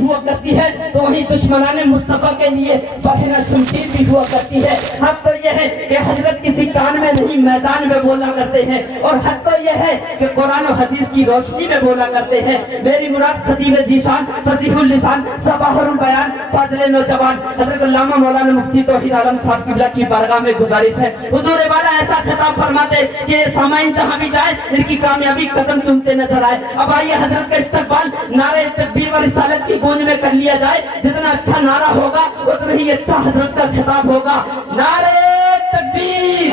ہوا کرتی ہے تو وہیں دشمنان مصطفیٰ کے لیے بہنا شمشیر بھی ہوا کرتی ہے۔ حق تو یہ ہے کہ حضرت کسی کان میں نہیں میدان میں بولا کرتے ہیں، اور حق تو یہ ہے کہ قرآن و حدیث کی روشنی میں بولا کرتے ہیں۔ میری مراد خطیب ذیشان، فصیح اللسان، صباح البیان، فاضل نوجوان حضرت علامہ مولانا مفتی توحید عالم صاحب قبلہ کی بارگاہ میں گزارش ہے، حضور والا ایسا خطاب فرماتے کہ یہ سامعین جہاں بھی جائے ان کی کامیابی قدم چومتے نظر آئے۔ اب آئیے حضرت کا استقبال نعرہ تکبیر و رسالت کی گونج میں کر لیا جائے۔ جتنا اچھا نعرہ ہوگا اتنا ہی اچھا حضرت کا خطاب ہوگا۔ نعرہ تکبیر!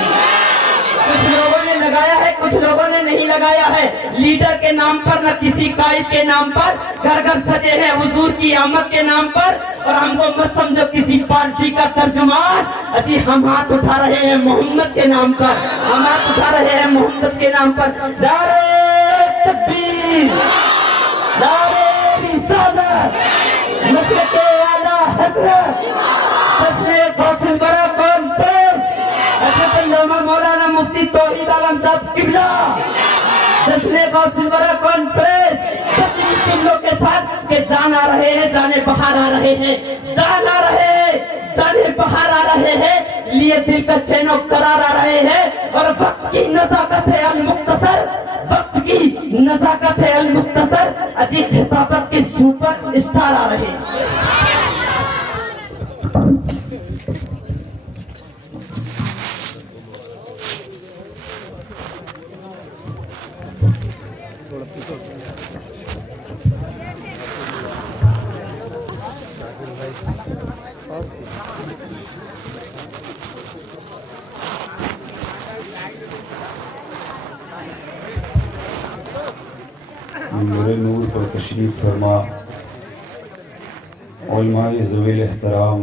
کچھ لوگوں نے لگایا ہے، کچھ لوگوں نے نہیں لگایا ہے۔ لیڈر کے نام پر نہ کسی قائد کے نام پر، گھر گھر سجے ہیں حضور کی آمد کے نام پر، اور ہم کو مت سمجھو کسی پارٹی کا ترجمان۔ اجی ہم ہاتھ اٹھا رہے ہیں محمد کے نام پر، ہم ہاتھ اٹھا رہے ہیں محمد کے نام پر۔ نعرہ تکبیر! نعرہ رسالت! مسلک اعلیٰ حضرت! جشن غوث الورا کانفرنس! حضرت علامہ مولانا مفتی توحید عالم صاحب قبلہ! جشن غوث الورا کانفرنس! تقریب جملوں کے ساتھ کہ جان آ رہے ہیں، جانے بہار آ رہے ہیں، جان آ رہے ہیں، جانے بہار آ رہے ہیں، لیے دل کا چین و قرار آ رہے ہیں، اور وقت کی نزاکت ہے المختصر، وقت کی نزاکت ہے المختصر، اجی خطابت کے سپر اسٹار آ رہے ہیں۔ نور نور پر تشریف فرما علماء ذوی احترام،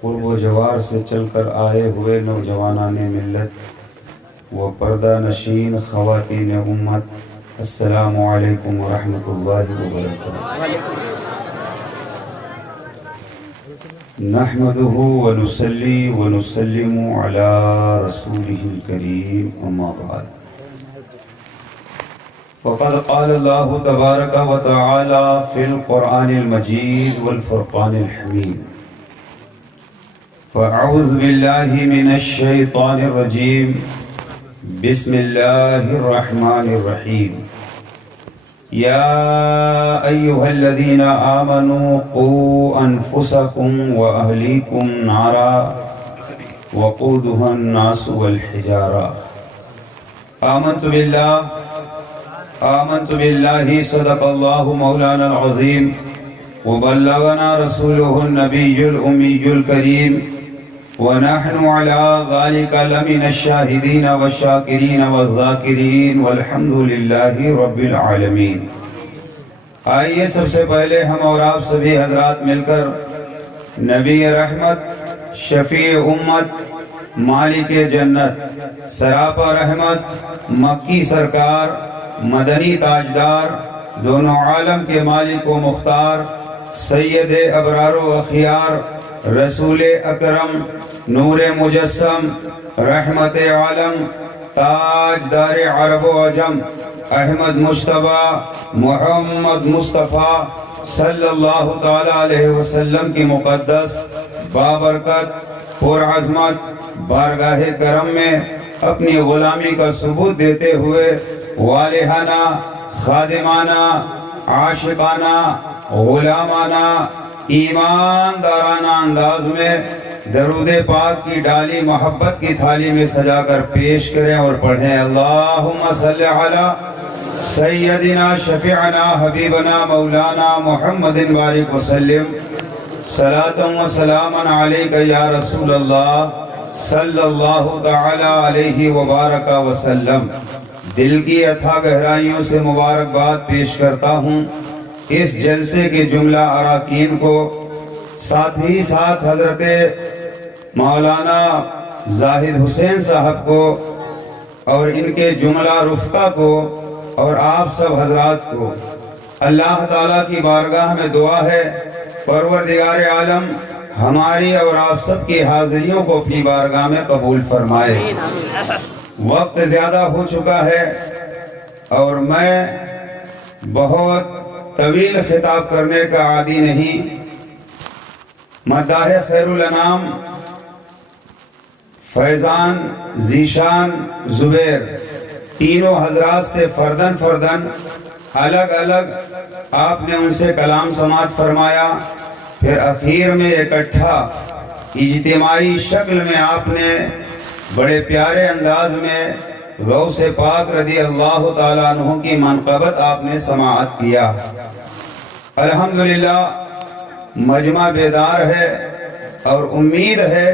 قرب و جوار سے چل کر آئے ہوئے نوجوانان ملت و پردہ نشین خواتین امت، السلام علیکم ورحمۃ اللہ وبرکاتہ۔ نحمده ونصلي ونسلم على رسوله الكريم اما بعد، فقد قال الله تبارك وتعالى في القرآن المجيد والفرقان الحميد، فأعوذ بالله من الشيطان الرجيم، بسم الله الرحمن الرحيم، يا أيها الذين آمنوا قوا أنفسكم وأهليكم نارا وقودها الناس والحجارة، آمنت بالله صدق الله مولانا العظيم، وبلغنا رسوله النبي الأمي الكريم، ونحن على ذلك لمن الشاهدين والشاكرين والذاكرين والحمد لله رب العالمين۔ آئیے سب سے پہلے ہم اور آپ سبھی حضرات مل کر نبی رحمت، شفیع امت، مالک جنت، سراپا رحمت، مکی سرکار، مدنی تاجدار، دونوں عالم کے مالک و مختار، سید ابرار و اخیار، رسول اکرم، نور مجسم، رحمت عالم، تاجدار عرب و عجم، احمد مجتبیٰ محمد مصطفیٰ صلی اللہ تعالی علیہ وسلم کی مقدس بابرکت پر عظمت بارگاہ کرم میں اپنی غلامی کا ثبوت دیتے ہوئے والہانہ، خادمانہ، عاشقانہ، غلامانہ، ایماندارانہ انداز میں درود پاک کی ڈالی محبت کی تھالی میں سجا کر پیش کریں اور پڑھیں، اللہم صلی علی سیدنا شفیعنا حبیبنا مولانا محمد بارک وسلم، صلاۃ و سلاما علیک یا رسول اللہ صلی اللہ تعالی علیہ وبارک وسلم۔ دل کی اتھا گہرائیوں سے مبارکباد پیش کرتا ہوں اس جلسے کے جملہ اراکین کو، ساتھ ہی ساتھ حضرت مولانا زاہد حسین صاحب کو اور ان کے جملہ رفقا کو اور آپ سب حضرات کو۔ اللہ تعالیٰ کی بارگاہ میں دعا ہے پروردگار عالم ہماری اور آپ سب کی حاضریوں کو اپنی بارگاہ میں قبول فرمائے۔ وقت زیادہ ہو چکا ہے اور میں بہت طویل خطاب کرنے کا عادی نہیں۔ مداح خیر الانام فیضان، ذیشان، زبیر، تینوں حضرات سے فردن فردن الگ الگ آپ نے ان سے کلام سماعت فرمایا، پھر اخیر میں اکٹھا اجتماعی شکل میں آپ نے بڑے پیارے انداز میں غوث پاک رضی اللہ تعالیٰ عنہ کی منقبت آپ نے سماعت کیا۔ الحمدللہ مجمع بیدار ہے اور امید ہے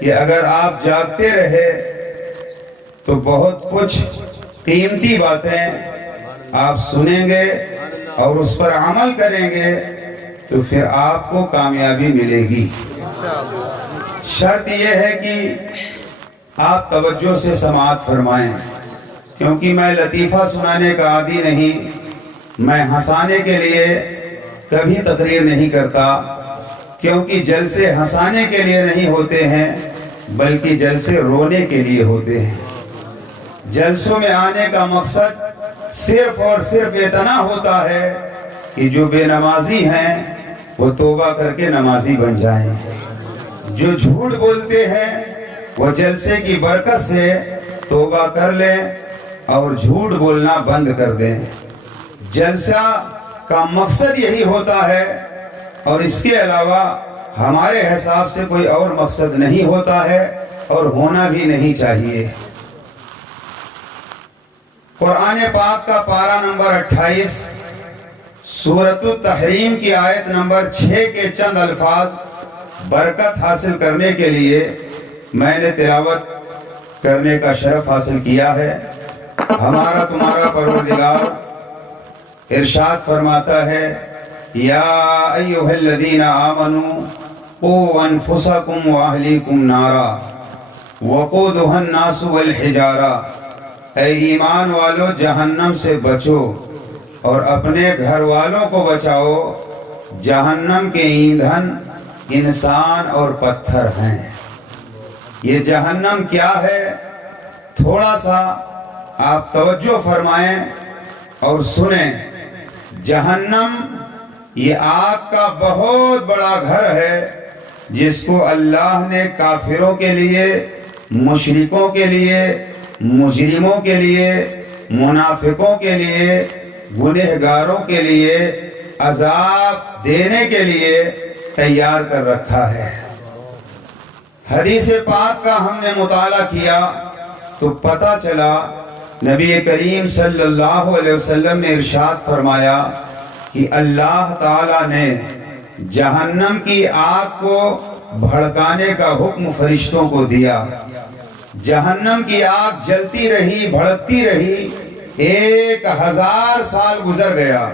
کہ اگر آپ جاگتے رہے تو بہت کچھ قیمتی باتیں آپ سنیں گے اور اس پر عمل کریں گے تو پھر آپ کو کامیابی ملے گی۔ شرط یہ ہے کہ آپ توجہ سے سماعت فرمائیں، کیونکہ میں لطیفہ سنانے کا عادی نہیں، میں ہنسانے کے لیے کبھی تقریر نہیں کرتا، کیونکہ جلسے ہنسانے کے لیے نہیں ہوتے ہیں بلکہ جلسے رونے کے لیے ہوتے ہیں۔ جلسوں میں آنے کا مقصد صرف اور صرف اتنا ہوتا ہے کہ جو بے نمازی ہیں وہ توبہ کر کے نمازی بن جائیں، جو جھوٹ بولتے ہیں وہ جلسے کی برکت سے توبہ کر لیں اور جھوٹ بولنا بند کر دیں۔ جلسہ کا مقصد یہی ہوتا ہے اور اس کے علاوہ ہمارے حساب سے کوئی اور مقصد نہیں ہوتا ہے اور ہونا بھی نہیں چاہیے۔ قرآن پاک کا پارہ نمبر 28 سورۃ التحریم کی آیت نمبر 6 کے چند الفاظ برکت حاصل کرنے کے لیے میں نے تلاوت کرنے کا شرف حاصل کیا ہے۔ ہمارا تمہارا پروردگار ارشاد فرماتا ہے، یا ایھا الذین آمنوا قوا انفسکم واہلیکم نارا وقودھا الناس والحجارہ، اے ایمان والو جہنم سے بچو اور اپنے گھر والوں کو بچاؤ، جہنم کے ایندھن انسان اور پتھر ہیں۔ یہ جہنم کیا ہے؟ تھوڑا سا آپ توجہ فرمائیں اور سنیں۔ جہنم یہ آگ کا بہت بڑا گھر ہے جس کو اللہ نے کافروں کے لیے، مشرکوں کے لیے، مجرموں کے لیے، منافقوں کے لیے، گنہگاروں کے لیے عذاب دینے کے لیے تیار کر رکھا ہے۔ حدیث پاک کا ہم نے مطالعہ کیا تو پتہ چلا نبی کریم صلی اللہ علیہ وسلم نے ارشاد فرمایا کہ اللہ تعالیٰ نے جہنم کی آگ کو بھڑکانے کا حکم فرشتوں کو دیا۔ جہنم کی آگ جلتی رہی، بھڑکتی رہی، 1000 سال گزر گیا،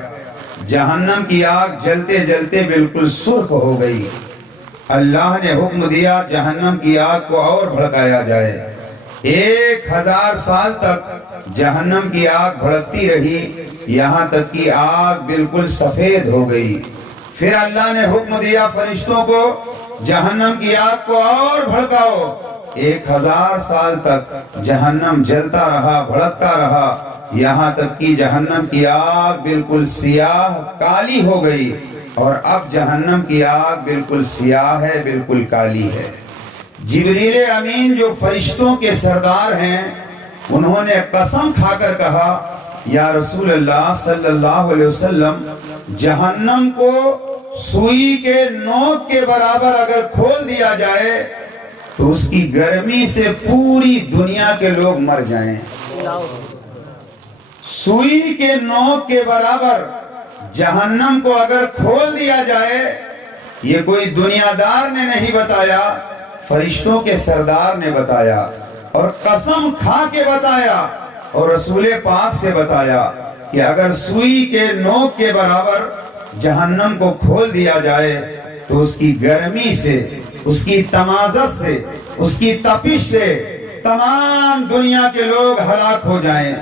جہنم کی آگ جلتے جلتے بالکل سرخ ہو گئی۔ اللہ نے حکم دیا جہنم کی آگ کو اور بھڑکایا جائے۔ 1000 سال تک جہنم کی آگ بھڑکتی رہی، یہاں تک کہ آگ بالکل سفید ہو گئی۔ پھر اللہ نے حکم دیا فرشتوں کو جہنم کی آگ کو اور بھڑکاؤ۔ 1000 سال تک جہنم جلتا رہا، بھڑکتا رہا، یہاں تک کہ جہنم کی آگ بالکل سیاہ کالی ہو گئی، اور اب جہنم کی آگ بالکل سیاہ ہے، بالکل کالی ہے۔ جبریل امین جو فرشتوں کے سردار ہیں، انہوں نے قسم کھا کر کہا، یا رسول اللہ صلی اللہ علیہ وسلم، جہنم کو سوئی کے نوک کے برابر اگر کھول دیا جائے تو اس کی گرمی سے پوری دنیا کے لوگ مر جائیں۔ سوئی کے نوک کے برابر جہنم کو اگر کھول دیا جائے، یہ کوئی دنیا دار نے نہیں بتایا، فرشتوں کے سردار نے بتایا، اور قسم کھا کے بتایا اور رسول پاک سے بتایا کہ اگر سوئی کے نوک کے برابر جہنم کو کھول دیا جائے تو اس کی گرمی سے، اس کی تمازت سے، اس کی تپش سے تمام دنیا کے لوگ ہلاک ہو جائیں۔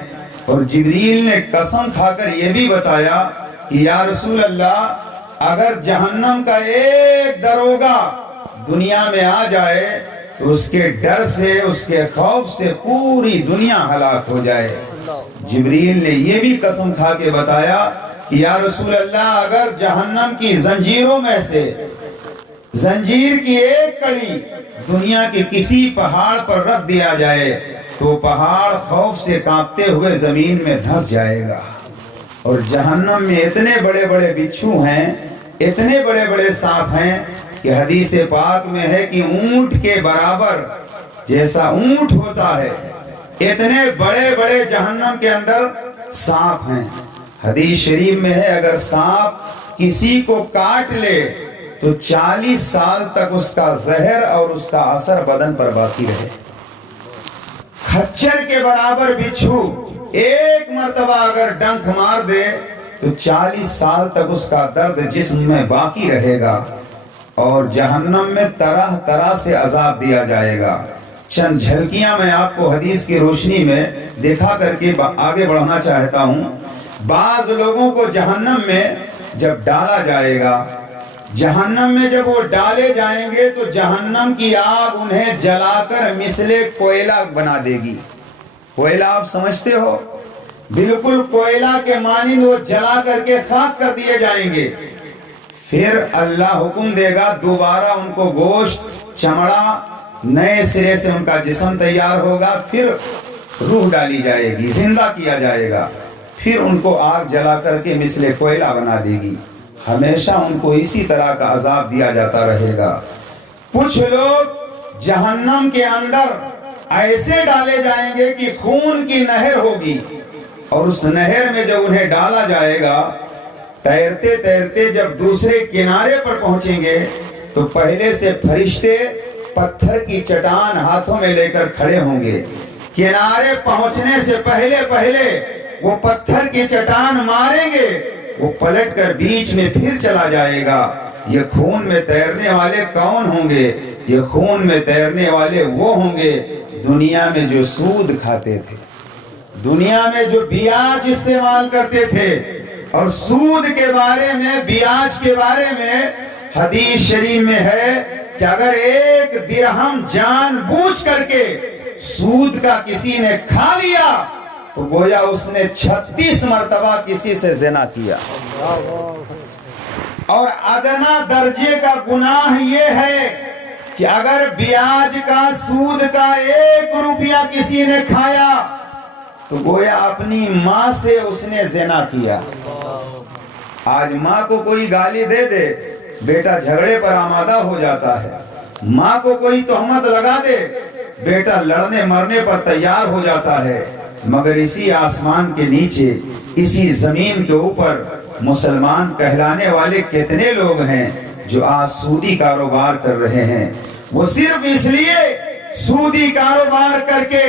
اور جبریل نے قسم کھا کر یہ بھی بتایا کہ یا رسول اللہ، اگر جہنم کا ایک دروگا دنیا میں آ جائے تو اس کے ڈر سے، اس کے خوف سے پوری دنیا ہلاک ہو جائے۔ جبریل نے یہ بھی قسم کھا کے بتایا کہ یا رسول اللہ اگر جہنم کی زنجیروں میں سے زنجیر کی ایک کڑی دنیا کے کسی پہاڑ پر رکھ دیا جائے تو پہاڑ خوف سے کانپتے ہوئے زمین میں دھس جائے گا. اور جہنم میں اتنے بڑے بڑے بچھو ہیں, اتنے بڑے بڑے سانپ ہیں کہ حدیث پاک میں ہے کہ اونٹ کے برابر جیسا اونٹ ہوتا ہے اتنے بڑے بڑے جہنم کے اندر سانپ ہیں. حدیث شریف میں ہے اگر سانپ کسی کو کاٹ لے تو 40 سال تک اس کا زہر اور اس کا اثر بدن پر باقی رہے. کھچر کے برابر بچھو ایک مرتبہ اگر ڈنک مار دے تو 40 سال تک اس کا درد جسم میں باقی رہے گا. اور جہنم میں طرح طرح سے عذاب دیا جائے گا. چند جھلکیاں میں آپ کو حدیث کی روشنی میں دکھا کر کے آگے بڑھنا چاہتا ہوں. بعض لوگوں کو جہنم میں جب ڈالا جائے گا, جہنم میں جب وہ ڈالے جائیں گے تو جہنم کی آگ انہیں جلا کر مثل کوئلہ بنا دے گی. کوئلہ آپ سمجھتے ہو, بالکل کوئلہ کے مانند وہ جلا کر کے خاک کر دیے جائیں گے. پھر اللہ حکم دے گا دوبارہ ان کو گوشت چمڑا نئے سرے سے ان کا جسم تیار ہوگا, پھر روح ڈالی جائے گی, زندہ کیا جائے گا, پھر ان کو آگ جلا کر کے مثل کوئلہ بنا دے گی. ہمیشہ ان کو اسی طرح کا عذاب دیا جاتا رہے گا. کچھ لوگ جہنم کے اندر ایسے ڈالے جائیں گے کہ خون کی نہر ہوگی, اور اس نہر میں جب انہیں ڈالا جائے گا تیرتے تیرتے جب دوسرے کنارے پر پہنچیں گے تو پہلے سے فرشتے پتھر کی چٹان ہاتھوں میں لے کر کھڑے ہوں گے. کنارے پہنچنے سے پہلے پہلے وہ پتھر کی چٹان ماریں گے, وہ پلٹ کر بیچ میں پھر چلا جائے گا. یہ خون میں تیرنے والے کون ہوں گے؟ یہ خون میں تیرنے والے وہ ہوں گے دنیا میں جو سود کھاتے تھے, دنیا میں جو بیاج استعمال کرتے تھے. اور سود کے بارے میں, بیاج کے بارے میں حدیث شریف میں ہے کہ اگر 1 درہم جان بوجھ کر کے سود کا کسی نے کھا لیا تو گویا اس نے 36 مرتبہ کسی سے زنا کیا. اور ادنا درجے کا گناہ یہ ہے کہ اگر بیاج کا, سود کا 1 روپیہ کسی نے کھایا تو گویا اپنی ماں سے اس نے زنا کیا. آج ماں کو کوئی گالی دے دے, بیٹا جھگڑے پر آمادہ ہو جاتا ہے. ماں کو کوئی تہمت لگا دے, بیٹا لڑنے مرنے پر تیار ہو جاتا ہے. مگر اسی آسمان کے نیچے, اسی زمین کے اوپر مسلمان کہلانے والے کتنے لوگ ہیں جو آج سودی کاروبار کر رہے ہیں. وہ صرف اس لیے سودی کاروبار کر کے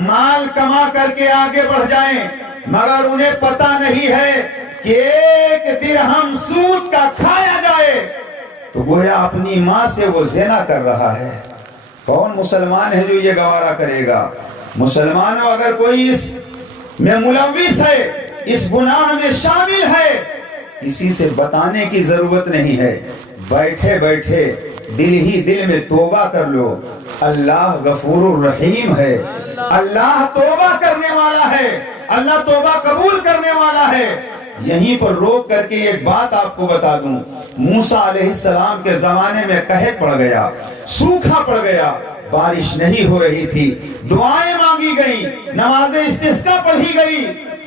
مال کما کر کے آگے بڑھ جائیں, مگر انہیں پتہ نہیں ہے کہ 1 درہم سود کا کھایا جائے تو گویا اپنی ماں سے وہ زنا کر رہا ہے. کون مسلمان ہے جو یہ گوارا کرے گا؟ مسلمانوں اگر کوئی اس میں ملوث ہے, اس گناہ میں شامل ہے, کسی سے بتانے کی ضرورت نہیں ہے. بیٹھے بیٹھے دل ہی دل میں توبہ کر لو. اللہ غفور الرحیم ہے, اللہ توبہ کرنے والا ہے, اللہ توبہ قبول کرنے والا ہے. یہیں پر روک کر کے ایک بات آپ کو بتا دوں. موسیٰ علیہ السلام کے زمانے میں قحط پڑ گیا, سوکھا پڑ گیا, بارش نہیں ہو رہی تھی, دعائیں مانگی گئی, نماز استسقاء پڑھی گئی,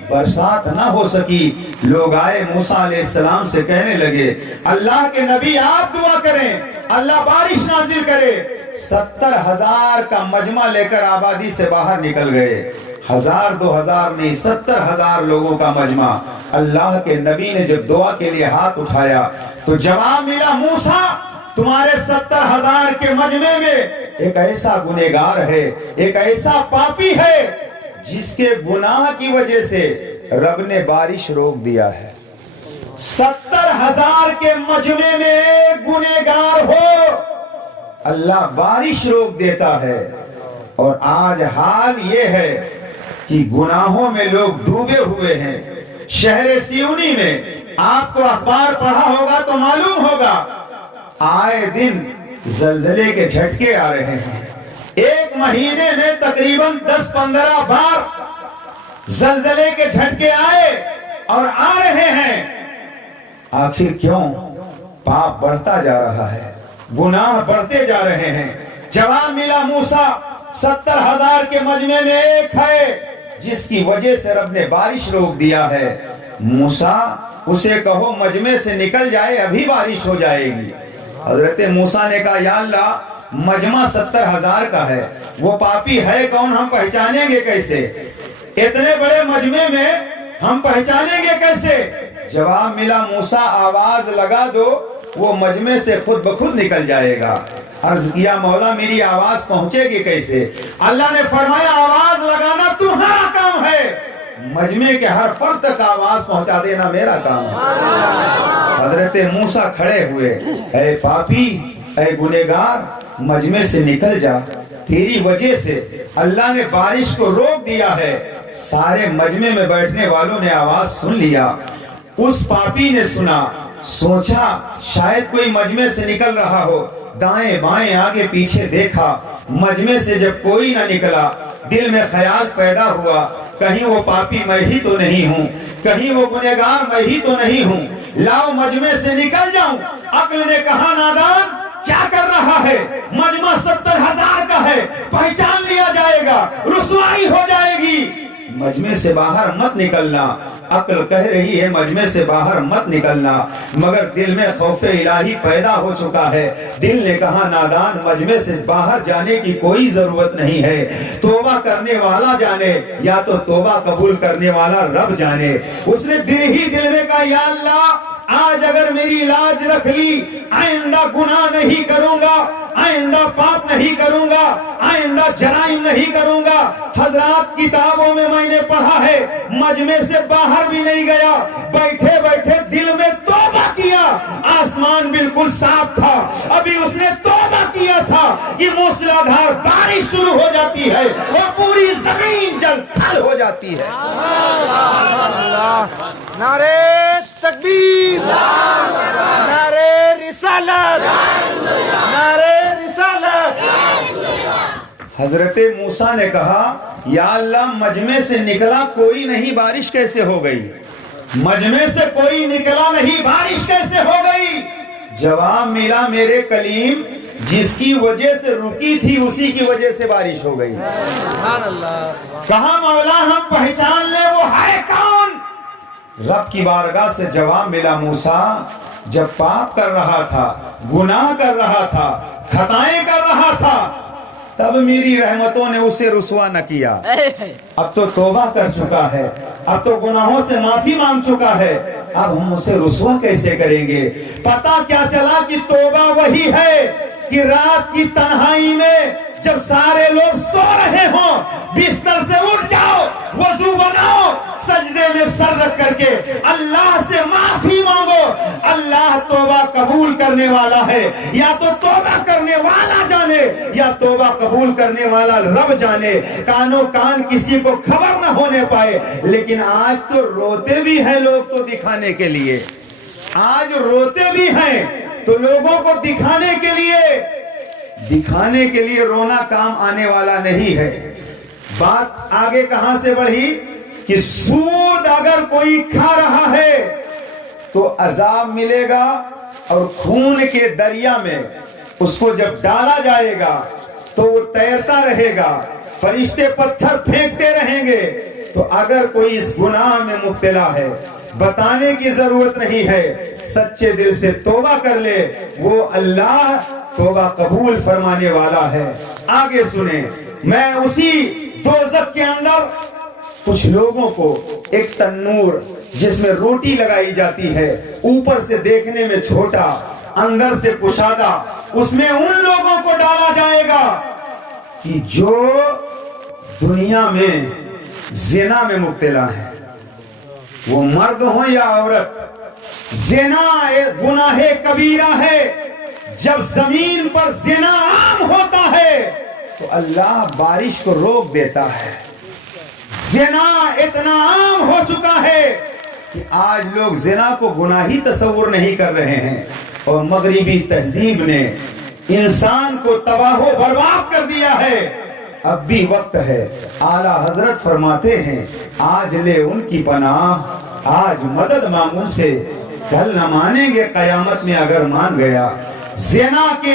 برسات نہ ہو سکی. لوگ آئے موسیٰ علیہ السلام سے کہنے لگے اللہ کے نبی آپ دعا کریں, اللہ بارش نازل کرے. 70,000 کا مجمع لے کر آبادی سے باہر نکل گئے. 1000 2000 نہیں, 70,000 لوگوں کا مجمع. اللہ کے نبی نے جب دعا کے لیے ہاتھ اٹھایا تو جواب ملا, موسیٰ تمہارے 70,000 کے مجمع میں ایک ایسا گنہگار ہے, ایک ایسا پاپی ہے جس کے گناہ کی وجہ سے رب نے بارش روک دیا ہے. 70,000 کے مجمع میں ایک گنہگار ہو, اللہ بارش روک دیتا ہے. اور آج حال یہ ہے کہ گناہوں میں لوگ ڈوبے ہوئے ہیں. شہر سیونی میں آپ کو اخبار پڑھا ہوگا تو معلوم ہوگا, آئے دن زلزلے کے جھٹکے آ رہے ہیں. 1 مہینے میں تقریباً 10-15 بار زلزلے کے جھٹکے آئے. اور آ رہے ہیں. آخر کیوں؟ پاپ بڑھتا جا رہا ہے, گناہ بڑھتے جا رہے ہیں. جواب ملا موسیٰ 70,000 کے مجمع میں ایک ہے جس کی وجہ سے رب نے بارش روک دیا ہے. موسیٰ اسے کہو مجمع سے نکل جائے, ابھی بارش ہو جائے گی. حضرت موسیٰ نے کہا یا اللہ مجمع 70,000 کا ہے, وہ پاپی ہے کون, ہم پہچانیں گے کیسے؟ اتنے بڑے مجمع میں ہم پہچانیں گے کیسے؟ جواب ملا موسیٰ آواز لگا دو, وہ مجمع سے خود بخود نکل جائے گا. عرض کیا مولا میری آواز پہنچے گی کیسے؟ اللہ نے فرمایا آواز لگانا تمہارا کام ہے, مجمع کے ہر فرد تک آواز پہنچا دینا میرا کام ہے. حضرت موسیٰ کھڑے ہوئے, اے پاپی, اے گنہگار, مجمع سے نکل جا, تیری وجہ سے اللہ نے بارش کو روک دیا ہے. سارے مجمع میں بیٹھنے والوں نے آواز سن لیا. اس پاپی نے سنا, سوچا شاید کوئی مجمع سے نکل رہا ہو, دائیں بائیں آگے پیچھے دیکھا, مجمع سے جب کوئی نہ نکلا دل میں خیال پیدا ہوا کہیں وہ پاپی میں ہی تو نہیں ہوں, کہیں وہ گنہگار میں ہی تو نہیں ہوں, لاؤ مجمع سے نکل جاؤں. عقل نے کہا نادان کیا کر رہا ہے, مجمع 70,000 کا ہے, پہچان لیا جائے گا, رسوائی ہو جائے گی, مجمع سے باہر مت نکلنا. عقل کہہ رہی ہے مجمع سے باہر مت نکلنا, مگر دل میں خوف الہی پیدا ہو چکا ہے. دل نے کہا نادان مجمع سے باہر جانے کی کوئی ضرورت نہیں ہے, توبہ کرنے والا جانے, یا تو توبہ قبول کرنے والا رب جانے. اس نے دل ہی دل میں کہا یا اللہ آج اگر میری لاج رکھ لی, آئندہ گناہ نہیں کروں گا, آئندہ پاپ نہیں کروں گا, آئندہ جرائم نہیں کروں گا. حضرات کتابوں میں میں نے پڑھا ہے مجمع سے باہر بھی نہیں گیا, بیٹھے بیٹھے دل میں توبہ کیا. آسمان بالکل صاف تھا, ابھی اس نے توبہ کیا تھا کہ موسلادھار بارش شروع ہو جاتی ہے اور پوری زمین جل تھل ہو جاتی ہے. نعرے تکبیر, نعرے رسالت, نعرے رسالت. حضرت موسیٰ نے کہا یا اللہ مجمع سے نکلا کوئی نہیں, بارش کیسے ہو گئی؟ مجمع سے کوئی نکلا نہیں, بارش کیسے ہو گئی؟ جواب ملا میرے کلیم جس کی وجہ سے رکی تھی اسی کی وجہ سے بارش ہو گئی. کہا مولا ہم پہچان لیں وہ ہے کون؟ رب کی بارگاہ سے جواب ملا موسیٰ جب پاپ کر رہا تھا, گناہ کر رہا تھا, خطائیں کر رہا تھا, تب میری رحمتوں نے اسے رسوا نہ کیا. اب تو توبہ کر چکا ہے, اب تو گناہوں سے معافی مانگ چکا ہے, اب ہم اسے رسوا کیسے کریں گے؟ پتہ کیا چلا کہ توبہ وہی ہے کہ رات کی تنہائی میں جب سارے لوگ سو رہے ہوں بستر سے اٹھ جاؤ, وضو بناؤ, سجدے میں سر رکھ کر کے اللہ سے معافی مانگو. اللہ توبہ قبول کرنے والا ہے, یا تو توبہ کرنے والا جانے یا توبہ قبول کرنے والا رب جانے. کانوں کان کسی کو خبر نہ ہونے پائے. لیکن آج تو روتے بھی ہیں لوگ تو دکھانے کے لیے, آج روتے بھی ہیں تو لوگوں کو دکھانے کے لیے رونا کام آنے والا نہیں ہے. بات آگے کہاں سے بڑھی کہ سود اگر کوئی کھا رہا ہے تو عذاب ملے گا, اور خون کے دریا میں اس کو جب ڈالا جائے گا تو وہ تیرتا رہے گا, فرشتے پتھر پھینکتے رہیں گے. تو اگر کوئی اس گناہ میں مبتلا ہے بتانے کی ضرورت نہیں ہے, سچے دل سے توبہ کر لے, وہ اللہ توبہ قبول فرمانے والا ہے. آگے سنیں, میں اسی دوزخ کے اندر کچھ لوگوں کو ایک تنور جس میں روٹی لگائی جاتی ہے, اوپر سے دیکھنے میں چھوٹا, اندر سے کشادہ, اس میں ان لوگوں کو ڈالا جائے گا کہ جو دنیا میں زنا میں مبتلا ہے, وہ مرد ہوں یا عورت. زنا گناہ کبیرہ ہے. جب زمین پر زنا عام ہوتا ہے تو اللہ بارش کو روک دیتا ہے. زنا اتنا عام ہو چکا ہے کہ آج لوگ زنا کو گناہی تصور نہیں کر رہے ہیں, اور مغربی تہذیب نے انسان کو تباہ و برباد کر دیا ہے. اب بھی وقت ہے. اعلیٰ حضرت فرماتے ہیں آج لے ان کی پناہ آج مدد مانگوں سے کل نہ مانیں گے قیامت میں اگر مان گیا. زنا کے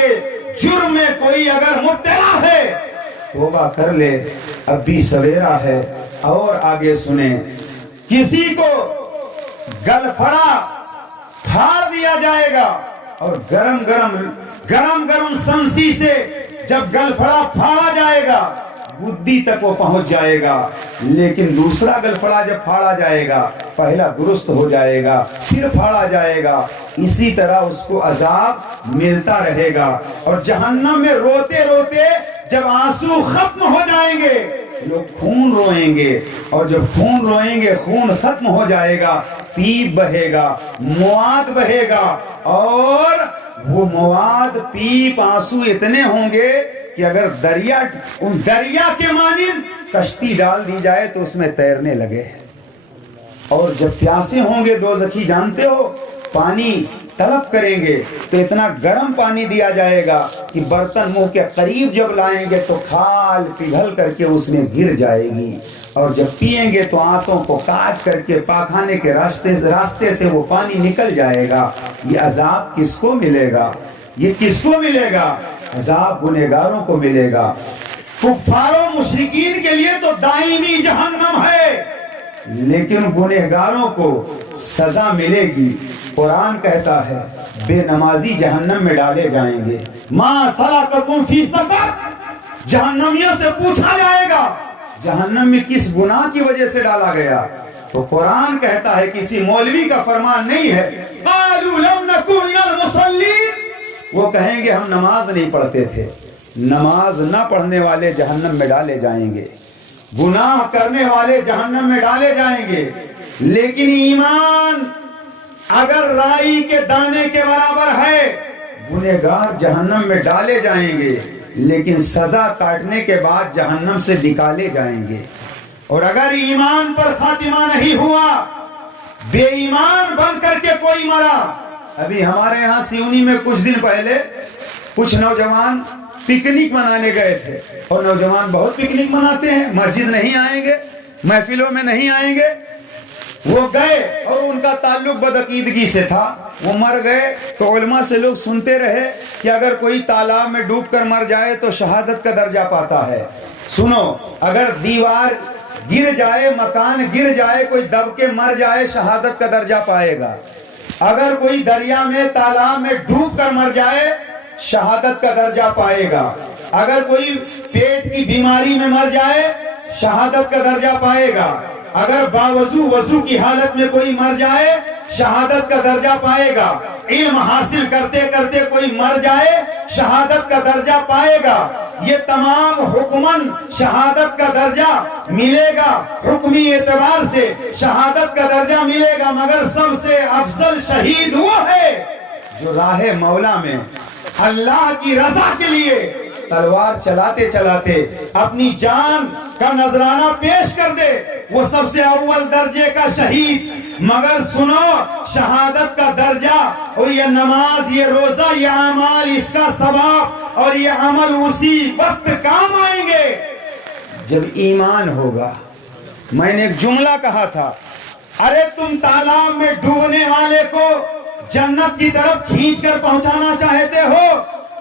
جرم میں کوئی اگر مبتلا ہے توبہ کر لے، اب بھی سویرا ہے. اور آگے سنیں، کسی کو گل پھڑا پھاڑ دیا جائے گا اور گرم گرم سنسی سے جب گل پھڑا پھاڑا جائے گا بدی تک وہ پہنچ جائے گا، لیکن دوسرا گل پھڑا جب پھاڑا جائے گا پہلا درست ہو جائے گا پھر پھاڑا جائے گا. اسی طرح اس کو عذاب ملتا رہے گا. اور جہنم میں روتے روتے جب آنسو ختم ہو جائیں گے لوگ خون روئیں گے، اور جب خون روئیں گے خون ختم ہو جائے گا، پیپ بہے گا، مواد بہے گا، اور وہ مواد پیپ آنسو اتنے ہوں گے کہ اگر دریا کے مانند کشتی ڈال دی جائے تو اس میں تیرنے لگے. اور جب پیاسے ہوں گے دوزخی جانتے ہو پانی طلب کریں گے تو اتنا گرم پانی دیا جائے گا کہ برتن منہ کے قریب جب لائیں گے تو کھال پگھل کر کے اس میں گر جائے گی، اور جب پیئیں گے تو آنتوں کو کاٹ کر کے پاخانے کے راستے سے وہ پانی نکل جائے گا. یہ عذاب کس کو ملے گا؟ یہ کس کو ملے گا؟ عذاب گنہگاروں کو ملے گا. کفار و مشرکین کے لیے تو دائمی جہنم ہے، لیکن گنہگاروں کو سزا ملے گی. قرآن کہتا ہے بے نمازی جہنم میں ڈالے جائیں گے. ما سلککم فی سقر، جہنمیوں سے پوچھا جائے گا جہنم میں کس گناہ کی وجہ سے ڈالا گیا. تو قرآن کہتا ہے، کسی مولوی کا فرمان نہیں ہے، قالوا لم نکن من المصلین، وہ کہیں گے ہم نماز نہیں پڑھتے تھے. نماز نہ پڑھنے والے جہنم میں ڈالے جائیں گے، گناہ کرنے والے جہنم میں ڈالے جائیں گے. لیکن ایمان اگر رائی کے دانے کے برابر ہے گنہگار جہنم میں ڈالے جائیں گے، لیکن سزا کاٹنے کے بعد جہنم سے نکالے جائیں گے. اور اگر ایمان پر خاتمہ نہیں ہوا، بے ایمان بن کر کے کوئی مرا. ابھی ہمارے یہاں سیونی میں کچھ دن پہلے کچھ نوجوان پکنک منانے گئے تھے، اور نوجوان بہت پکنک مناتے ہیں، مسجد نہیں آئیں گے، محفلوں میں نہیں آئیں گے. وہ گئے اور ان کا تعلق بدعقیدگی سے تھا، وہ مر گئے. تو علماء سے لوگ سنتے رہے کہ اگر کوئی تالاب میں ڈوب کر مر جائے تو شہادت کا درجہ پاتا ہے. سنو، اگر دیوار گر جائے، مکان گر جائے، کوئی دب کے مر جائے شہادت کا درجہ پائے گا. اگر کوئی دریا میں تالاب میں ڈوب کر مر جائے شہادت کا درجہ پائے گا. اگر کوئی پیٹ کی بیماری میں مر جائے شہادت کا درجہ پائے گا. اگر باوضو وضو کی حالت میں کوئی مر جائے شہادت کا درجہ پائے گا. علم حاصل کرتے کرتے کوئی مر جائے شہادت کا درجہ پائے گا. یہ تمام حکمن شہادت کا درجہ ملے گا، حکمی اعتبار سے شہادت کا درجہ ملے گا. مگر سب سے افضل شہید وہ ہے جو راہ مولا میں اللہ کی رضا کے لیے تلوار چلاتے چلاتے اپنی جان کا نذرانہ پیش کر دے، وہ سب سے اول درجے کا شہید. مگر سنو، شہادت کا درجہ اور یہ نماز، یہ روزہ، یہ اعمال، اس کا ثواب اور یہ عمل اسی وقت کام آئیں گے جب ایمان ہوگا. میں نے ایک جملہ کہا تھا، ارے تم تالاب میں ڈوبنے والے کو جنت کی طرف کھینچ کر پہنچانا چاہتے ہو،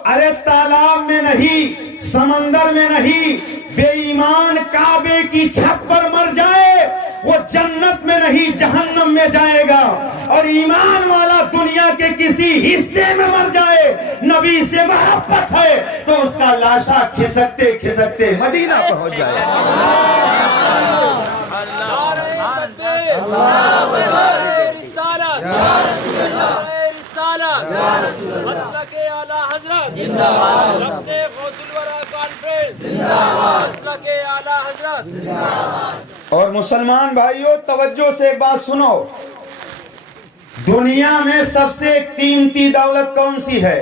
ارے تالاب میں نہیں، سمندر میں نہیں، بے ایمان کعبے کی چھت پر مر جائے وہ جنت میں نہیں جہنم میں جائے گا. اور ایمان والا دنیا کے کسی حصے میں مر جائے، نبی سے محبت ہے تو اس کا لاشا کھسکتے کھسکتے مدینہ پہنچ جائے. اور مسلمان بھائیوں توجہ سے ایک بات سنو، دنیا میں سب سے قیمتی دولت کون سی ہے؟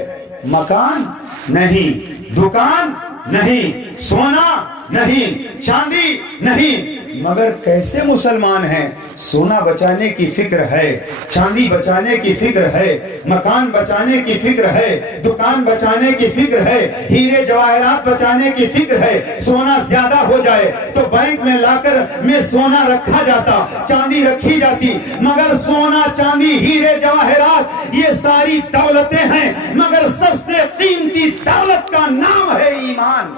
مکان نہیں، دکان نہیں، سونا نہیں، چاندی نہیں، مگر کیسے مسلمان ہیں؟ سونا بچانے کی فکر ہے، چاندی بچانے کی فکر ہے، مکان بچانے کی فکر ہے، دکان بچانے کی فکر ہے، ہیرے جواہرات بچانے کی فکر ہے۔ سونا زیادہ ہو جائے تو بینک میں لا کر میں سونا رکھا جاتا، چاندی رکھی جاتی، مگر سونا چاندی ہیرے جواہرات یہ ساری دولتیں ہیں، مگر سب سے قیمتی دولت کا نام ہے ایمان۔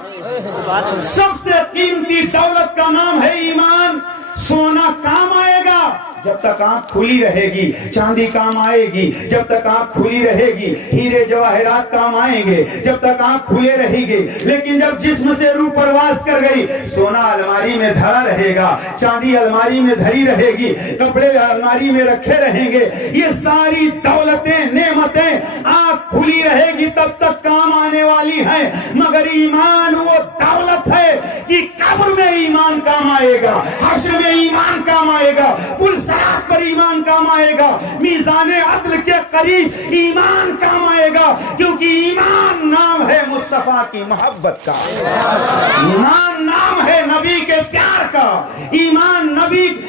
سب سے قیمتی دولت کا نام ہے ایمان۔ سونا کام آئے گا جب تک آنکھ کھلی رہے گی، چاندی کام آئے گی جب تک آنکھ کھلی رہے گی، ہیرے جواہرات کام آئیں گے جب تک آنکھ کھلے رہے گی، لیکن جب جسم سے روح پرواز کر گئی، سونا الماری میں دھرا رہے گا، چاندی الماری میں دھری رہے گی، کپڑے الماری میں رکھے رہیں گے، یہ ساری دولتیں نعمتیں آنکھ کھلی رہے گی تب تک کام آنے والی ہیں، مگر ایمان وہ دولت ہے کہ قبر میں ایمان کام آئے گا، حشر میں ایمان کام آئے گا، پل سرات پر ایمان کام آئے گا، میزان عدل کے قریب ایمان کام آئے گا، کیونکہ ایمان نام ہے مصطفیٰ کی محبت کا، ایمان نام ہے نبی کے پیار کا، ایمان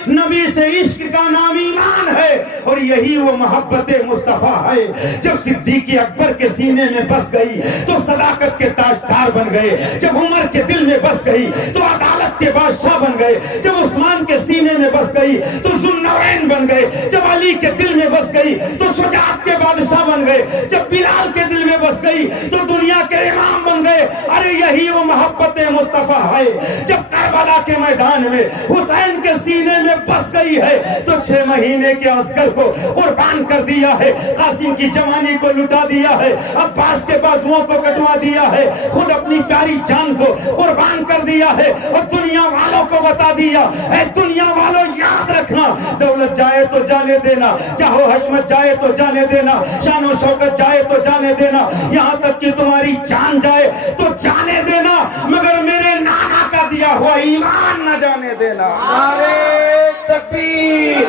نبی سے عشق کا نام ایمان ہے، اور یہی وہ محبت مصطفیٰ ہے۔ جب صدیق اکبر کے سینے میں بس گئی تو صداقت کے تاجدار بن گئے، جب عمر کے دل میں بس گئی تو عدالت کے بادشاہ بن گئے، جب عثمان کے سینے میں بس گئی تو ذوالنورین بن گئے، جب علی کے دل میں بس گئی تو شجاعت کے بادشاہ بن گئے، جب بلال کے دل میں بس گئی تو دنیا کے امام بن گئے۔ ارے یہی وہ محبت مصطفیٰ ہے۔ جب کربلا کے میدان میں حسین کے سینے میں بس گئی ہے تو 6 مہینے کے عسکر کو قربان کر دیا ہے، قاسم کی جوانی کو لٹا دیا ہے، عباس کے بازوؤں کو کٹوا دیا ہے، خود اپنی پیاری جان کو قربان کر دیا ہے، اور دنیا والوں کو بتا دیا، اے دنیا والوں یاد رکھنا، دولت جائے تو جانے دینا، چاہو حشمت جائے تو جانے دینا، شان و شوکت جائے تو جانے دینا، یہاں تک کہ تمہاری جان جائے تو جانے دینا، مگر میرے نانا کا دیا ہوا ایمان نہ جانے دینا۔ نعرے تکبیر،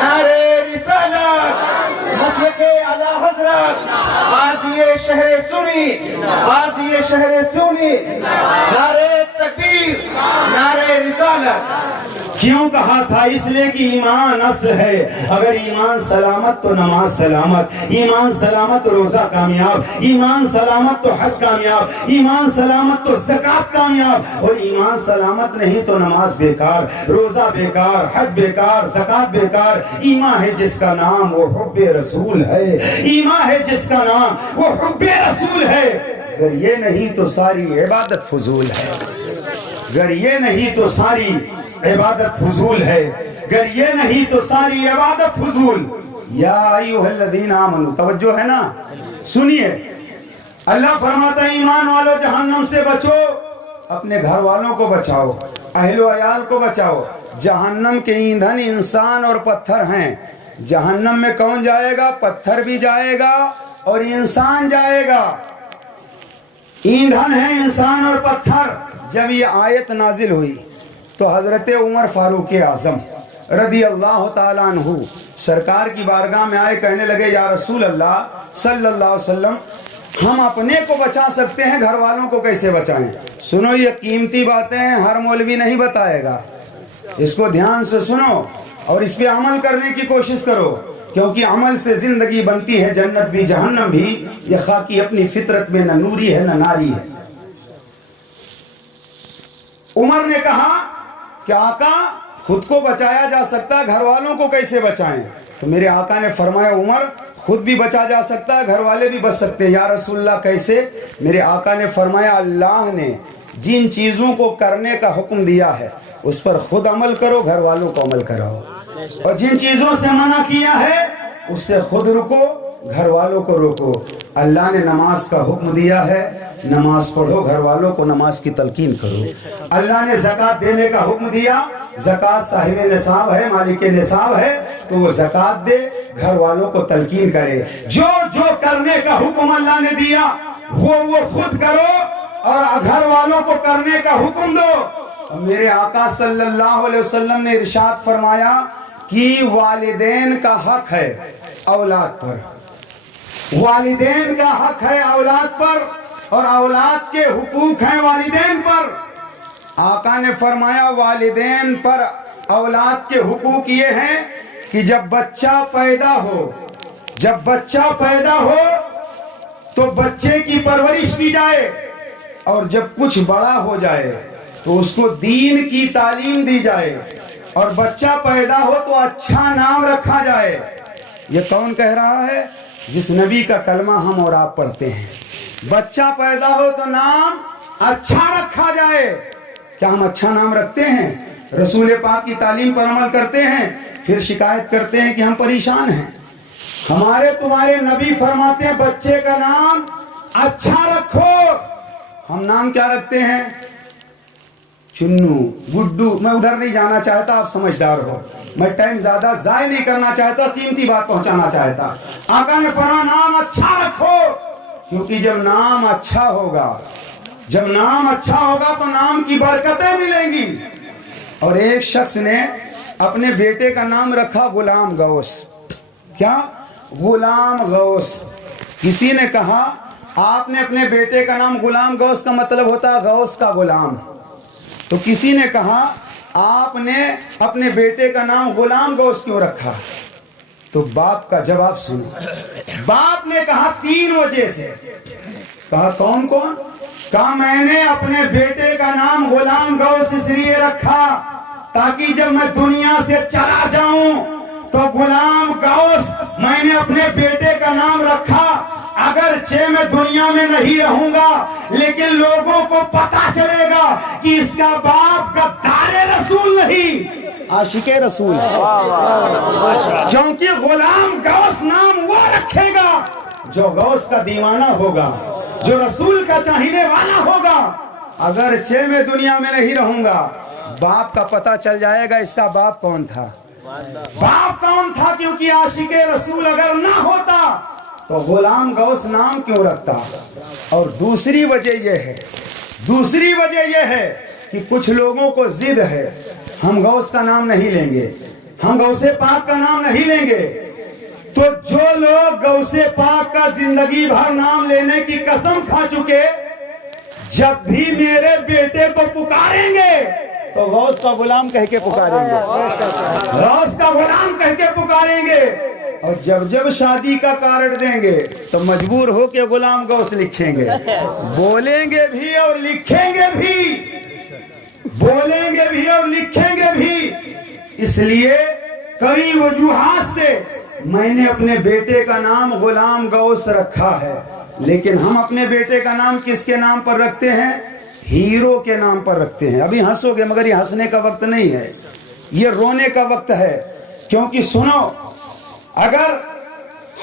نعرے رسالت، مسلک اعلی حضرت، قاضی شہر سنی، قاضی شہر سنی، نعرے تکبیر، نعرے رسالت۔ کیوں کہا تھا؟ اس لیے کہ ایمان اصل ہے، اگر ایمان سلامت تو نماز سلامت، ایمان سلامت روزہ کامیاب، ایمان سلامت تو حج کامیاب، ایمان سلامت تو زکوٰۃ کامیاب، اور ایمان سلامت نہیں تو نماز بیکار، روزہ بیکار، حج بیکار، زکوٰۃ بیکار۔ ایمان ہے جس کا نام وہ حب رسول ہے، ایمان ہے جس کا نام وہ حب رسول ہے۔ اگر یہ نہیں تو ساری عبادت فضول ہے، اگر یہ نہیں تو ساری عبادت فضول ہے، اگر یہ نہیں تو ساری عبادت فضول۔ یا ایھا الذین آمنوا، توجہ ہے نا، سنیے، اللہ فرماتا ہے ایمان والو جہنم سے بچو، اپنے گھر والوں کو بچاؤ، اہل و عیال کو بچاؤ۔ جہنم کے ایندھن انسان اور پتھر ہیں۔ جہنم میں کون جائے گا؟ پتھر بھی جائے گا اور انسان جائے گا۔ ایندھن ہے انسان اور پتھر۔ جب یہ آیت نازل ہوئی تو حضرت عمر فاروق اعظم رضی اللہ تعالیٰ عنہ سرکار کی بارگاہ میں آئے، کہنے لگے یا رسول اللہ صلی اللہ علیہ وسلم، ہم اپنے کو بچا سکتے ہیں، گھر والوں کو کیسے بچائیں؟ سنو، یہ قیمتی باتیں ہر مولوی نہیں بتائے گا، اس کو دھیان سے سنو اور اس پہ عمل کرنے کی کوشش کرو، کیونکہ عمل سے زندگی بنتی ہے، جنت بھی جہنم بھی۔ یہ خاکی اپنی فطرت میں نہ نوری ہے نہ ناری ہے۔ عمر نے کہا کہ آقا خود کو بچایا جا سکتا ہے، گھر والوں کو کیسے بچائیں؟ تو میرے آقا نے فرمایا عمر خود بھی بچا جا سکتا ہے، گھر والے بھی بچ سکتے ہیں۔ یا رسول اللہ کیسے؟ میرے آقا نے فرمایا اللہ نے جن چیزوں کو کرنے کا حکم دیا ہے اس پر خود عمل کرو، گھر والوں کو عمل کراؤ، اور جن چیزوں سے منع کیا ہے اس سے خود رکو، گھر والوں کو روکو۔ اللہ نے نماز کا حکم دیا ہے، نماز پڑھو، گھر والوں کو نماز کی تلقین کرو۔ اللہ نے زکوٰۃ دینے کا حکم دیا، زکوٰۃ صاحب نصاب ہے، مالک نصاب ہے، تو وہ زکوٰۃ دے، گھر والوں کو تلقین کرے۔ جو جو کرنے کا حکم اللہ نے دیا وہ خود کرو اور گھر والوں کو کرنے کا حکم دو۔ اور میرے آقا صلی اللہ علیہ وسلم نے ارشاد فرمایا کہ والدین کا حق ہے اولاد پر، والدین کا حق ہے اولاد پر، اور اولاد کے حقوق ہیں والدین پر۔ آقا نے فرمایا والدین پر اولاد کے حقوق یہ ہیں کہ جب بچہ پیدا ہو تو بچے کی پرورش کی جائے، اور جب کچھ بڑا ہو جائے تو اس کو دین کی تعلیم دی جائے، اور بچہ پیدا ہو تو اچھا نام رکھا جائے۔ یہ کون کہہ رہا ہے؟ جس نبی کا کلمہ ہم اور آپ پڑھتے ہیں۔ بچہ پیدا ہو تو نام اچھا رکھا جائے۔ کیا ہم اچھا نام رکھتے ہیں؟ رسول پاک کی تعلیم پر عمل کرتے ہیں، پھر شکایت کرتے ہیں کہ ہم پریشان ہیں۔ ہمارے تمہارے نبی فرماتے ہیں بچے کا نام اچھا رکھو۔ ہم نام کیا رکھتے ہیں؟ چنو، گڈو۔ میں ادھر نہیں جانا چاہتا، آپ سمجھدار ہو، میں ٹائم زیادہ ضائع نہیں کرنا چاہتا، قیمتی بات پہنچانا چاہتا۔ آقا نے فرمایا نام اچھا رکھو، کیونکہ جب نام اچھا ہوگا تو نام کی برکتیں ملیں گی۔ اور ایک شخص نے اپنے بیٹے کا نام رکھا غلام غوث۔ کیا؟ غلام غوث۔ کسی نے کہا آپ نے اپنے بیٹے کا نام غلام غوث کا مطلب ہوتا ہے غوث کا غلام۔ تو کسی نے کہا آپ نے اپنے بیٹے کا نام غلام غوث کیوں رکھا؟ تو باپ کا جواب سنو۔ باپ نے کہا 3 وجہ سے۔ کہا کون کون؟ کہا میں نے اپنے بیٹے کا نام غلام غوث اس لیے رکھا تاکہ جب میں دنیا سے چلا جاؤں تو غلام غوث میں نے اپنے بیٹے کا نام رکھا، اگرچہ میں دنیا میں نہیں رہوں گا لیکن لوگوں کو پتا چلے گا کہ اس کا باپ غدار رسول نہیں، عاشق رسول ہے۔ کیونکہ غلام غوث نام وہ رکھے گا جو غوث کا دیوانہ ہوگا، جو رسول کا چاہنے والا ہوگا۔ اگرچہ میں دنیا میں نہیں رہوں گا، باپ کا پتہ چل جائے گا اس کا باپ کون تھا۔ باپ کون تھا؟ کیونکہ عاشق رسول اگر نہ ہوتا تو غلام غوث نام کیوں رکھتا؟ اور دوسری وجہ یہ ہے کہ کچھ لوگوں کو ضد ہے، ہم غوث کا نام نہیں لیں گے، ہم غوث پاک کا نام نہیں لیں گے۔ تو جو لوگ غوث پاک کا زندگی بھر نام لینے کی قسم کھا چکے، جب بھی میرے بیٹے کو پکاریں گے تو غوث کا غلام کہہ کے پکاریں گے، غوث کا غلام کہہ کے پکاریں گے، اور جب شادی کا کارڈ دیں گے تو مجبور ہو کے غلام غوث لکھیں گے، بولیں گے بھی اور لکھیں گے بھی، بولیں گے بھی اور لکھیں گے بھی۔ اس لیے کئی وجوہات سے میں نے اپنے بیٹے کا نام غلام غوث رکھا ہے، لیکن ہم اپنے بیٹے کا نام کس کے نام پر رکھتے ہیں؟ ہیرو کے نام پر رکھتے ہیں۔ ابھی ہنسو گے مگر یہ ہنسنے کا وقت نہیں ہے، یہ رونے کا وقت ہے۔ کیونکہ سنو، اگر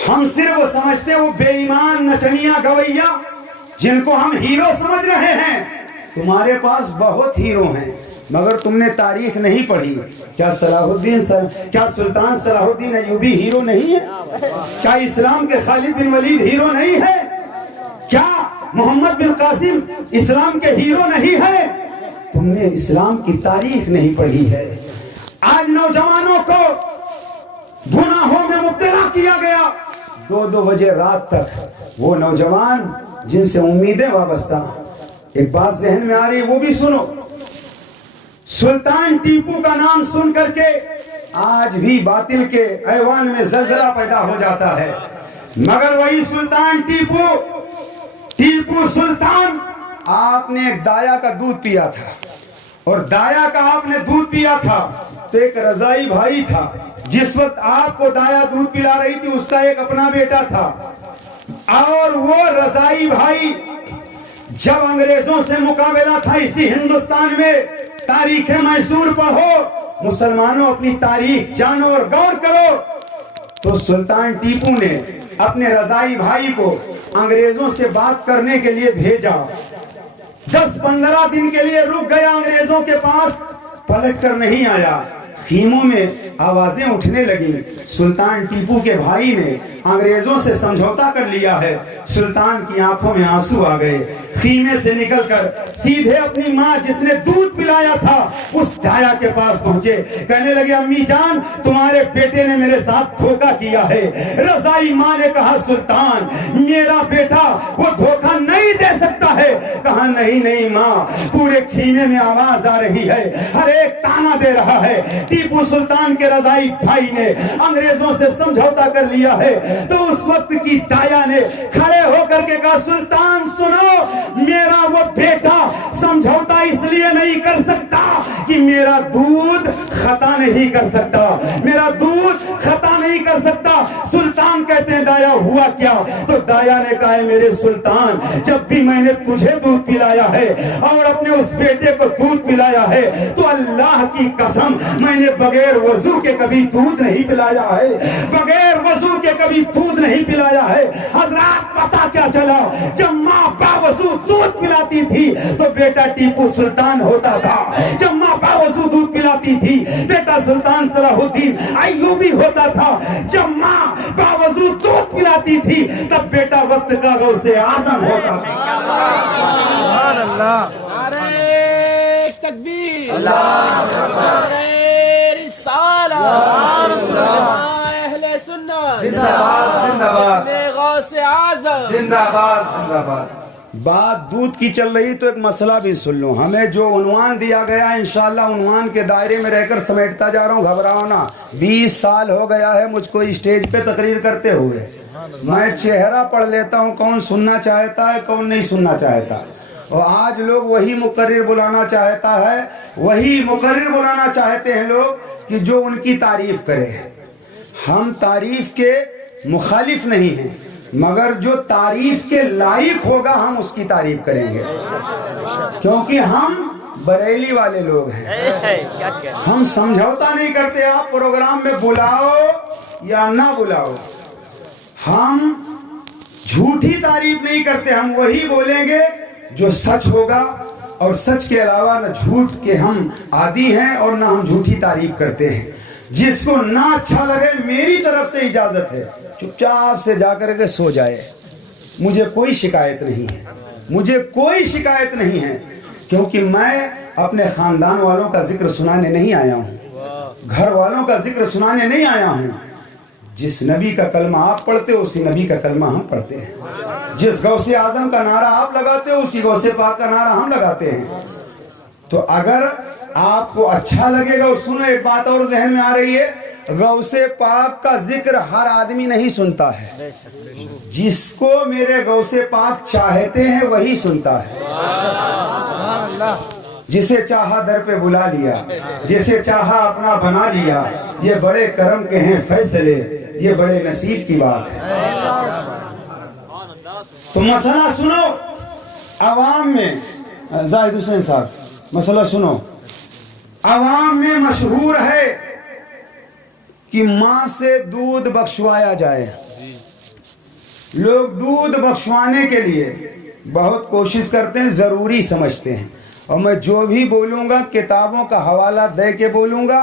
ہم صرف سمجھتے وہ بے ایمان نچنیاں گویاں جن کو ہم ہیرو سمجھ رہے ہیں، تمہارے پاس بہت ہیرو ہیں مگر تم نے تاریخ نہیں پڑھی۔ کیا کیا سلطان صلاح الدین ایوبی ہیرو نہیں ہے؟ کیا اسلام کے خالد بن ولید ہیرو نہیں ہے؟ کیا محمد بن قاسم اسلام کے ہیرو نہیں ہے؟ تم نے اسلام کی تاریخ نہیں پڑھی ہے۔ آج نوجوانوں کو گناہوں میں مبتلا کیا گیا، 2 بجے رات تک۔ وہ نوجوان جن سے امیدیں وابستہ، ایک بات ذہن میں آ رہی وہ بھی سنو۔ سلطان ٹیپو کا نام سن کر کے آج بھی باطل کے ایوان میں زلزلہ پیدا ہو جاتا ہے، مگر وہی سلطان ٹیپو سلطان، آپ نے ایک دایا کا دودھ پیا تھا، اور دایا کا آپ نے دودھ پیا تھا تو ایک رضائی بھائی تھا، جس وقت آپ کو دایا دودھ پلا رہی تھی اس کا ایک اپنا بیٹا تھا، اور وہ رضائی بھائی جب انگریزوں سے مقابلہ تھا اسی ہندوستان میں، تاریخ میسور پڑھو، مسلمانوں اپنی تاریخ جانو اور غور کرو، تو سلطان ٹیپو نے اپنے رضائی بھائی کو انگریزوں سے بات کرنے کے لیے بھیجا۔ 10-15 دن کے لیے رک گیا انگریزوں کے پاس، پلٹ کر نہیں آیا۔ خیموں میں آوازیں اٹھنے لگی، سلطان ٹیپو کے بھائی نے انگریزوں سے سمجھوتا کر لیا ہے۔ سلطان کی آنکھوں میں آنسو آ گئے، خیمے سے نکل کر سیدھے اپنی ماں جس نے دودھ پلایا تھا اس دایا کے پاس پہنچے. کہنے لگے امی جان تمہارے بیٹے نے میرے ساتھ دھوکہ کیا ہے. رضائی ماں نے کہا سلطان میرا بیٹا وہ دھوکہ نہیں دے سکتا ہے. کہا نہیں نہیں ماں, پورے خیمے میں آواز آ رہی ہے, ہر ایک تانا دے رہا ہے. ٹیپو سلطان کے رضائی بھائی نے انگریزوں سے سمجھوتا کر لیا ہے. تو اس وقت کی دایا نے کھڑے ہو کر کے کہا سلطان سنو, میرا وہ بیٹا سمجھوتا اس لیے نہیں کر سکتا کہ میرا دودھ خطا نہیں کر سکتا, میرا دودھ خطا نہیں کر سکتا. سلطان کہتے ہیں دایا ہوا کیا؟ تو دایا نے کہا میرے سلطان جب بھی میں نے تجھے دودھ پلایا ہے اور اپنے اس بیٹے کو دودھ پلایا ہے تو اللہ کی قسم میں نے بغیر وضو کے کبھی دودھ نہیں پلایا ہے, بغیر وضو کے کبھی دودھ نہیں پلایا ہے. حضرات پتا کیا چلا, جب ماں باوضو دودھ پلاتی تھی تو بیٹا ٹیپو سلطان ہوتا تھا, جب ماں باوضو دودھ پلاتی تھی بیٹا سلطان صلاح الدین ایوبی ہوتا تھا, جب ماں باوضو دودھ پلاتی تھی تب بیٹا وقت کا غوث اعظم ہوتا تھا. سبحان اللہ. نعرہ تکبیر, نعرہ رسالت, اہل سنت زندہ باد زندہ باد, غوث اعظم زندہ باد زندہ باد. بات دودھ کی چل رہی تو ایک مسئلہ بھی سن لوں. ہمیں جو عنوان دیا گیا انشاءاللہ عنوان کے دائرے میں رہ کر سمیٹتا جا رہا ہوں, گھبراؤ نہ. 20 سال ہو گیا ہے مجھ کو اسٹیج پہ تقریر کرتے ہوئے. میں چہرہ پڑھ لیتا ہوں کون سننا چاہتا ہے کون نہیں سننا چاہتا, اور آج لوگ وہی مقرر بلانا چاہتا ہے, وہی مقرر بلانا چاہتے ہیں لوگ کہ جو ان کی تعریف کرے. ہم تعریف کے مخالف نہیں ہیں, مگر جو تعریف کے لائق ہوگا ہم اس کی تعریف کریں گے, کیونکہ ہم بریلی والے لوگ ہیں. ہم سمجھوتا نہیں کرتے, آپ پروگرام میں بلاؤ یا نہ بلاؤ. ہم جھوٹی تعریف نہیں کرتے, ہم وہی بولیں گے جو سچ ہوگا, اور سچ کے علاوہ نہ جھوٹ کے ہم عادی ہیں اور نہ ہم جھوٹی تعریف کرتے ہیں. جس کو نہ اچھا لگے میری طرف سے اجازت ہے چپ چاپ سے جا کر کے سو جائے, مجھے کوئی شکایت نہیں ہے, مجھے کوئی شکایت نہیں ہے, کیونکہ میں اپنے خاندان والوں کا ذکر سنانے نہیں آیا ہوں, گھر والوں کا ذکر سنانے نہیں آیا ہوں. جس نبی کا کلمہ آپ پڑھتے ہو اسی نبی کا کلمہ ہم پڑھتے ہیں, جس غوث اعظم کا نعرہ آپ لگاتے ہو اسی غوث پاک کا نعرہ ہم لگاتے ہیں. تو اگر آپ کو اچھا لگے گا, اور سنو ایک بات اور ذہن میں آ رہی ہے, غوث پاک کا ذکر ہر آدمی نہیں سنتا ہے, جس کو میرے غوث پاک چاہتے ہیں وہی سنتا ہے. جسے چاہا در پہ بلا لیا, جسے چاہا اپنا بنا لیا, یہ بڑے کرم کے ہیں فیصلے, یہ بڑے نصیب کی بات ہے. تو مسئلہ سنو عوام میں, زاہد حسین صاحب مسئلہ سنو. عوام میں مشہور ہے کہ ماں سے دودھ بخشوایا جائے. لوگ دودھ بخشوانے کے لیے بہت کوشش کرتے ہیں, ضروری سمجھتے ہیں, اور میں جو بھی بولوں گا کتابوں کا حوالہ دے کے بولوں گا.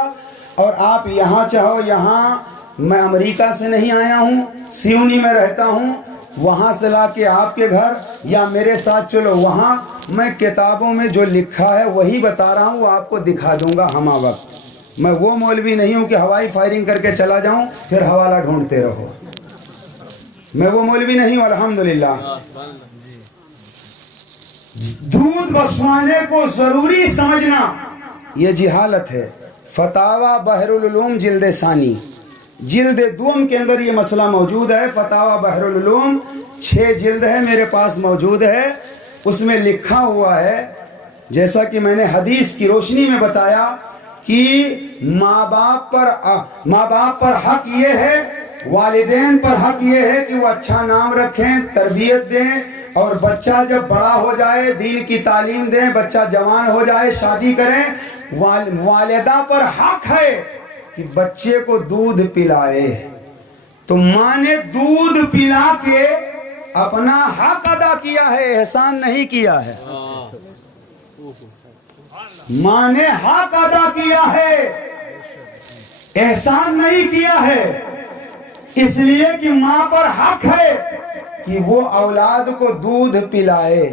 اور آپ یہاں چاہو یہاں, میں امریکہ سے نہیں آیا ہوں, سیونی میں رہتا ہوں, وہاں سے لا کے آپ کے گھر یا میرے ساتھ چلو وہاں, میں کتابوں میں جو لکھا ہے وہی بتا رہا ہوں, وہ آپ کو دکھا دوں گا ہمہ وقت. میں وہ مولوی نہیں ہوں کہ ہوائی فائرنگ کر کے چلا جاؤں پھر حوالہ ڈھونڈتے رہو, میں وہ مولوی نہیں ہوں الحمدللہ. دودھ بخشوانے کو ضروری سمجھنا یہ جہالت ہے. فتاوی بحر العلوم جلد ثانی جلد دوم کے اندر یہ مسئلہ موجود ہے. فتاوی بحر العلوم 6 جلد ہے, میرے پاس موجود ہے. اس میں لکھا ہوا ہے, جیسا کہ میں نے حدیث کی روشنی میں بتایا, کہ ماں باپ پر حق یہ ہے, والدین پر حق یہ ہے کہ وہ اچھا نام رکھیں, تربیت دیں, اور بچہ جب بڑا ہو جائے دین کی تعلیم دیں, بچہ جوان ہو جائے شادی کریں. والدہ پر حق ہے کہ بچے کو دودھ پلائے. تو ماں نے دودھ پلا کے اپنا حق ادا کیا ہے, احسان نہیں کیا ہے. ماں نے حق ادا کیا ہے, احسان نہیں کیا ہے. اس لیے کہ ماں پر حق ہے کہ وہ اولاد کو دودھ پلائے.